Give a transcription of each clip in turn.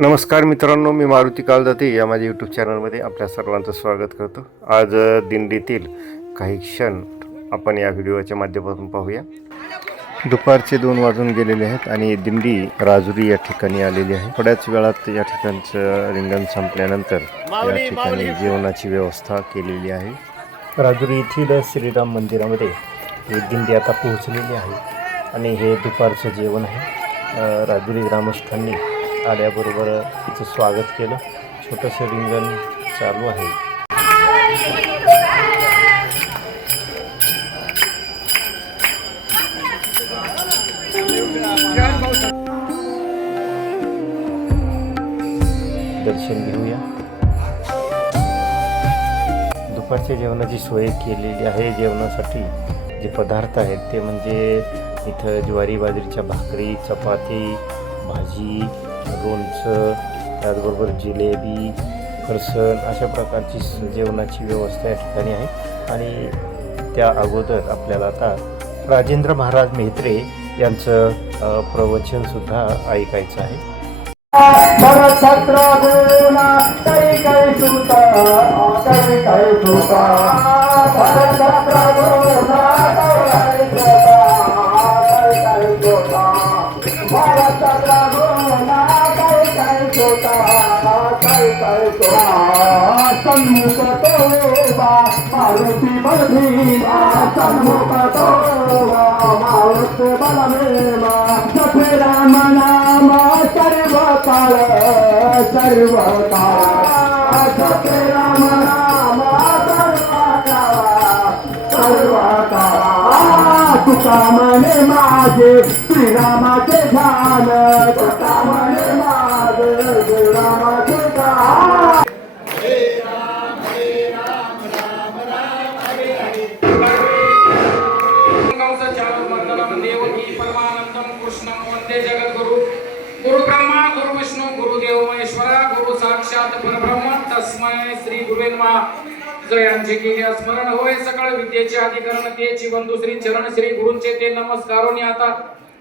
नमस्कार मित्रांनो, मी मारुती कालदाते या माझ्या यूट्यूब चॅनलमध्ये आपल्या सर्वांचं स्वागत करतो. आज दिंडीतील काही क्षण आपण या व्हिडिओच्या माध्यमातून पाहूया. दुपारचे 2 वाजून गेलेले आहेत आणि दिंडी राजुरी या ठिकाणी आलेली आहे. थोड्याच वेळात या ठिकाणचं रिंगण संपल्यानंतर या ठिकाणी जेवणाची व्यवस्था केलेली आहे. राजुरी येथील श्रीराम मंदिरामध्ये ही दिंडी आता पोहोचलेली आहे आणि हे दुपारचं जेवण आहे. राजुरी ग्रामस्थांनी आल्याबरोबर तिचं स्वागत केलं. छोटंसं रिंगण चालू आहे. दर्शन घेऊया. दुपारच्या जेवणाची सोय केलेली आहे. जेवणासाठी जे पदार्थ आहेत ते म्हणजे इथं ज्वारी बाजरीच्या भाकरी, चपाती, भाजी, लोणचं, त्याचबरोबर जिलेबी, फरसाण अशा प्रकारची जेवणाची व्यवस्था या ठिकाणी आहे. आणि त्या अगोदर आपल्याला आता राजेंद्र महाराज मेहत्रे यांचं प्रवचनसुद्धा ऐकायचं आहे. सन्मुख तोवा मारुती बलभीमा, सन्मुख तोवा मारुती बलभीमा, जपे राम नाम सर्व काळ, सर्व काळ, जपे राम नाम सर्व काळ. तुका म्हणे माझे श्रीरामाचे ध्यान, तुका म्हणे माझे श्रीरामाचे ध्यान. गुरु ब्रह्मा गुरु विष्णू गुरुदेव महेश्वरा गुरु साक्षात परब्रह्म तस्मै श्री गुरुवे नमः. जयांचे केले स्मरण होय सकळ विद्येचे अधिकरण तेची बंधू श्री चरण श्री गुरूंचे ते नमस्कारोनी आता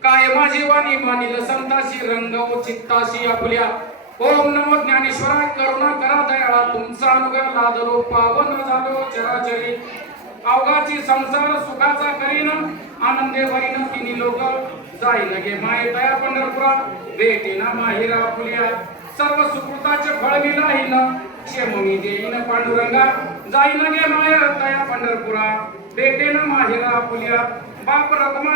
काय माझी वाणी मानिल संताशी रंगव चित्ताशी आपल्या. ओम नमो ज्ञानेश्वरा करुणा करा दयाळा तुमचा अनुग्रह लादरो पावन झालो चराचरी. अवघाची संसार सुखाचा करीन आनंदे वरीन तिन्ही लोक जाईन गे माय दया पंढरपुरा भेटे ना माहिरा फुलिया. सर्व सुकृताचे फळ मी लाहीन क्षेम मी देईन पांडुरंगा जाईन गे माय दया पंढरपुरा भेटे ना माहिरा फुलिया. बाप रखमा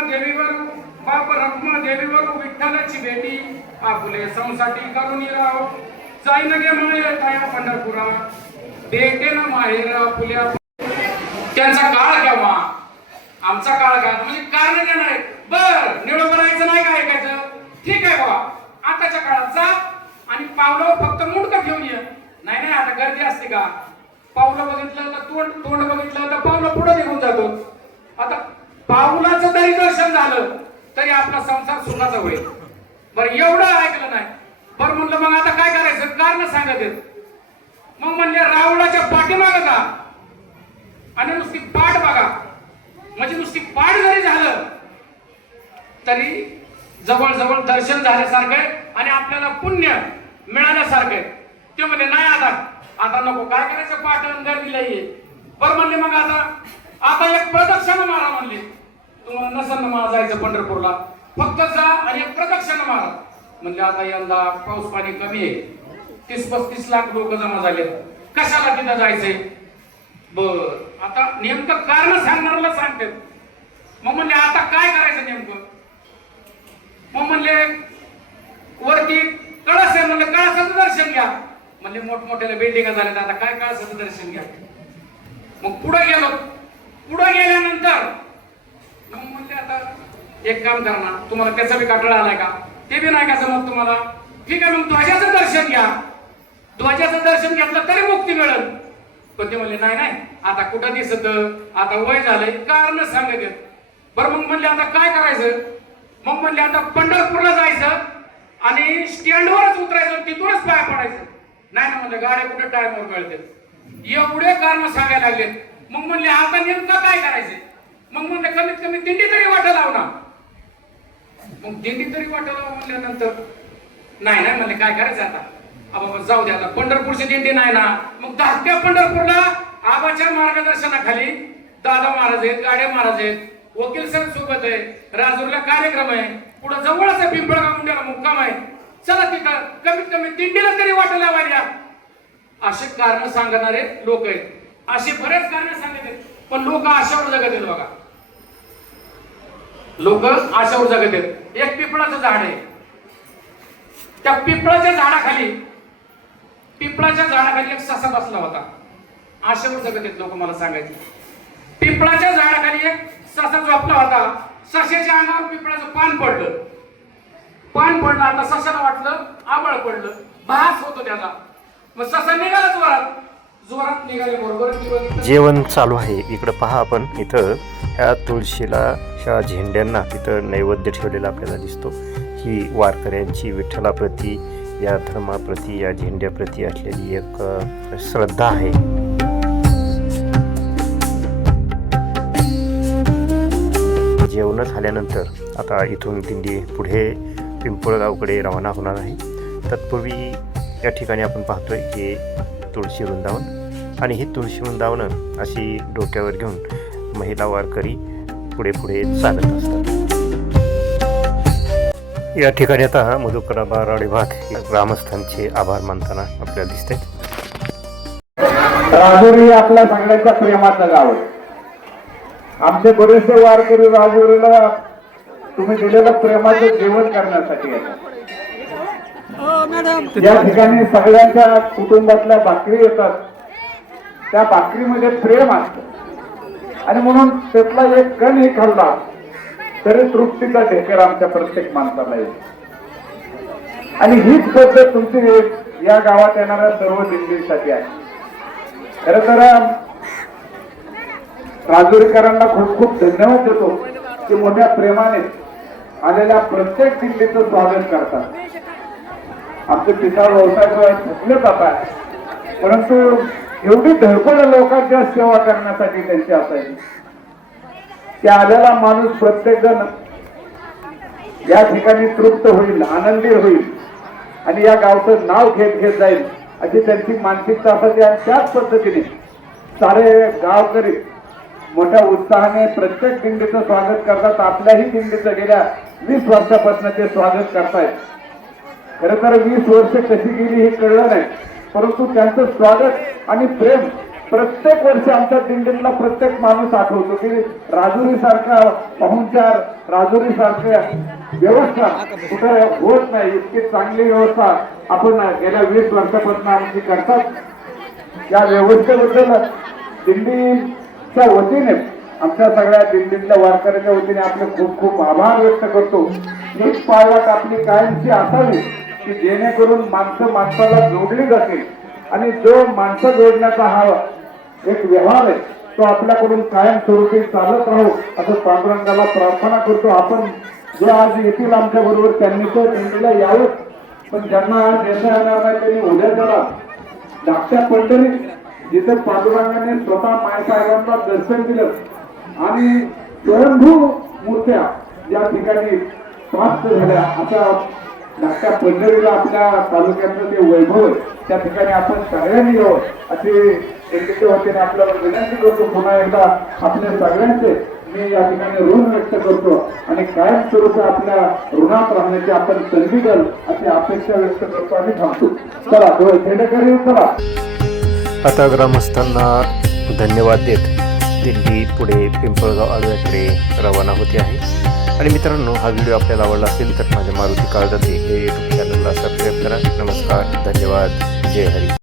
देवीवर विठ्ठलाची भेटी आपुले संसाठी करून राव जाईन गे माय दया पंढरपुरा भेटे ना माहिरा फुलिया. त्यांचा काळ केव्हा आमचा काळ काय म्हणजे कारण देणार आहे. बर निवड करायचं नाही काय ऐकायचं ठीक आहे बाबा. आताच्या काळात जा आणि पावलं फक्त मुंडकं घेऊन ये. नाही नाही आता गर्दी असते का? पावलं बघितलं तर तोंड बघितलं तर पावलं पुढे निघून जातो. आता पावलाचं तरी दर्शन झालं तरी आपला संसार सुखाचा होईल. बरं एवढं ऐकलं नाही. बरं म्हणलं मग आता काय करायचं कारण सांगत येत. मग म्हणले रावणाच्या पाठीमागं जा आणि नुसती पाठ बघा. म्हणजे नुसती पाठ जरी झालं तरी जवळ जवळ दर्शन झाल्यासारखं आहे आणि आपल्याला पुण्य मिळाल्यासारखं आहे. ते म्हणले नाही आता नको काय करायचं पाठ गर्दीला ये. बरं म्हणले मग आता एक प्रदक्षिणा मारा म्हणले. तुम्हाला नसन मला जायचं पंढरपूरला फक्त जा आणि एक प्रदक्षिणा मारा. म्हणले आता यंदा पाऊस पाणी कमी आहे. 30-35 लाख लोक जमा झाले. कशाला तिथं जायचंय? बर आता नेमकं कारण सांगणाऱ्याला सांगते. मग म्हणले आता काय करायचं नेमकं? मग म्हणले वरती कळस आहे. म्हणले कळसाचं दर्शन घ्या. म्हणले मोठमोठ्याला बिल्डिंग झाल्या आता काय कळसाचं दर्शन घ्या. मग पुढे गेलो. पुढे गेल्यानंतर मग म्हणले आता एक काम करा ना तुम्हाला त्याचा बी काटाळा आलाय का? ते बी नाही का जमत तुम्हाला? ठीक आहे मग ध्वजाचं दर्शन घ्या. ध्वजाचं दर्शन घेतलं तरी मुक्ती मिळेल. पण ते म्हणले नाही आता कुठं दिसत आता वय झालंय कारण सांगत. बरं मग म्हणले आता काय करायचं? मग म्हणले आता पंढरपूरला जायचं आणि स्टँडवरच उतरायचं तिथूनच पाय पडायचं. नाही ना म्हणले गाड्या कुठे टाइमवर मिळते. एवढे कारण सांगायला लागले. मग म्हणले आता नेमकं काय करायचं? मग म्हणले कमीत कमी दिंडी तरी वाटा लाव ना. मग दिंडी तरी वाटा लाव म्हणल्यानंतर नाही नाही म्हणले काय करायचं आता बाबा जाऊ दे आता पंढरपूरची दिंडी नाही ना मग धाकट्या पंढरपूरला आबाच्या मार्गदर्शनाखाली दादा महाराज आहेत, गाड्या महाराज आहेत, वकील साहेब सोबत आहे, राजूरला कार्यक्रम आहे, पुढे जवळच आहे पिंपळगाव मुंड्याला मुक्काम आहे, चला तिथं कमीत कमी दिंडीला तरी वाटायला वाढल्या. असे कारण सांगणारे लोक आहेत, असे बरेच कारण सांगत आहेत, पण लोक आशावर जगत आहेत बघा. लोक आशावर जगत आहेत. एक पिंपळाचं झाड आहे, त्या पिंपळाच्या झाडाखाली एक ससा बसला होता. आशावर जगत आहेत लोक मला सांगायचे. पिंपळाच्या झाडाखाली एक ससा झोपला होता. सशाच्या अंगावर पिंपळाचं पान पडलं. आता सशाला वाटलं आबळ पडलं, भास होतो त्याचा. मग ससा निघाला जोरात निघाल्याबरोबर जेवण चालू आहे. इकडं पहा आपण, इथं ह्या तुळशीला ह्या झेंड्यांना इथं नैवेद्य ठेवलेला आपल्याला दिसतो. ही वारकऱ्यांची विठ्ठलाप्रती, या धर्माप्रती, या झेंड्याप्रती असलेली एक श्रद्धा आहे. जेवण झाल्यानंतर आता इथून दिंडी पुढे पिंपळगावकडे रवाना होणार आहे. तत्पूर्वी या ठिकाणी आपण पाहतोय की तुळशी वृंदावन, आणि ही तुळशी वृंदावनं अशी डोक्यावर घेऊन महिला वारकरी पुढे पुढे चालत असतात. या ठिकाणी आता मधुकराबा राडेभात ग्रामस्थांचे आभार मानताना आपल्याला दिसते. राजुरी आपल्या सगळ्यांच्या प्रेमाचं गाव आहे. आमचे बरेचसे वारकरी राजुरीला तुम्ही दिलेलं प्रेमाचं जेवण करण्यासाठी येतात. या ठिकाणी सगळ्यांच्या कुटुंबातल्या भाकरी येतात. त्या भाकरीमध्ये प्रेम असतं आणि म्हणून त्यातला एक कणही खाल्ला तरी तृप्तीचा ढेकर आमच्या प्रत्येक माणसाला येईल. आणि हीच पद्धत तुमची या गावात येणाऱ्या सर्व दिंडींसाठी आहे. खरं तर राजुरीकरांना खूप खूप धन्यवाद देतो की मोठ्या प्रेमाने आलेल्या प्रत्येक दिंडीचं स्वागत करतात. आमचे पिता व्यवसाय थकले जातात, परंतु एवढी धडपड लोकांच्या सेवा करण्यासाठी त्यांची असायची. त्या आलेला माणूस प्रत्येक जण या ठिकाणी तृप्त होईल, आनंदी होईल आणि या गावचं नाव घेत जाईल अशी त्यांची मानसिकता असायची. आणि त्याच पद्धतीने सारे गावकरी मोठ्या उत्साहाने प्रत्येक दिंडीचं स्वागत करतात. आपल्याही दिंडीचं गेल्या 20 वर्षापासून ते स्वागत करतायत. खरं तर 20 वर्ष कशी गेली हे कळलं नाही, परंतु त्यांचं स्वागत आणि प्रेम प्रत्येक वर्षी आमच्या दिंडीला प्रत्येक माणूस आठवतो की राजुरी सारखा पाहुणचार, राजुरी सारख्या व्यवस्था कुठे होत नाही. इतकी चांगली व्यवस्था आपण गेल्या 20 वर्षापासून आमची करतात. या व्यवस्थेबद्दल दिंडीच्या वतीने, आमच्या सगळ्या दिंडीतल्या वारकऱ्यांच्या वतीने आपले खूप खूप आभार व्यक्त करतो. हीच पाळवाट आपली कायमची असावी की जेणेकरून माणसं माणसाला जोडली जातील आणि जो माणसं जोडण्याचा हा एक व्यवहार आहे तो आपल्याकडून कायमस्वरूपी चालत राहू असं पांडुरंगाला प्रार्थना करतो. आपण जे आज येतील आमच्या बरोबर त्यांनी तो दिंडीला यावं, पण ज्यांना आज येता येणार नाही त्यांनी उद्या जरा धाकट्या पंढरीत जिथे पांडुरंगाने स्वतः मायसाहेबांना दर्शन दिलं आणि स्वयंभू मूर्त्या या ठिकाणी प्राप्त झाल्या, अशा धाकट्या पंढरीला आपल्या तालुक्याचं जे वैभव आहे त्या ठिकाणी आपण सगळ्यांनी यावं अशी दिंडीच्या वतीने आपल्याला विनंती करतो. पुन्हा एकदा आपल्या सगळ्यांचे मी या ठिकाणी ऋण व्यक्त करतो आणि कायमस्वरूपी आपल्या ऋणात राहण्याची आपण संधी द्याल अशी अपेक्षा व्यक्त करतो आणि थांबतो. चला खेडेकरी चला. आता ग्रामस्थांना धन्यवाद देत दिंडी पुढे पिंपळगाव आळव्याकडे रवाना होते आहे. आणि मित्रांनो, हा व्हिडिओ आपल्याला आवडला असेल तर माझ्या मारुती काळदाते हे यूट्यूब चॅनलला सबस्क्राईब करा. नमस्कार, धन्यवाद, जय हरी.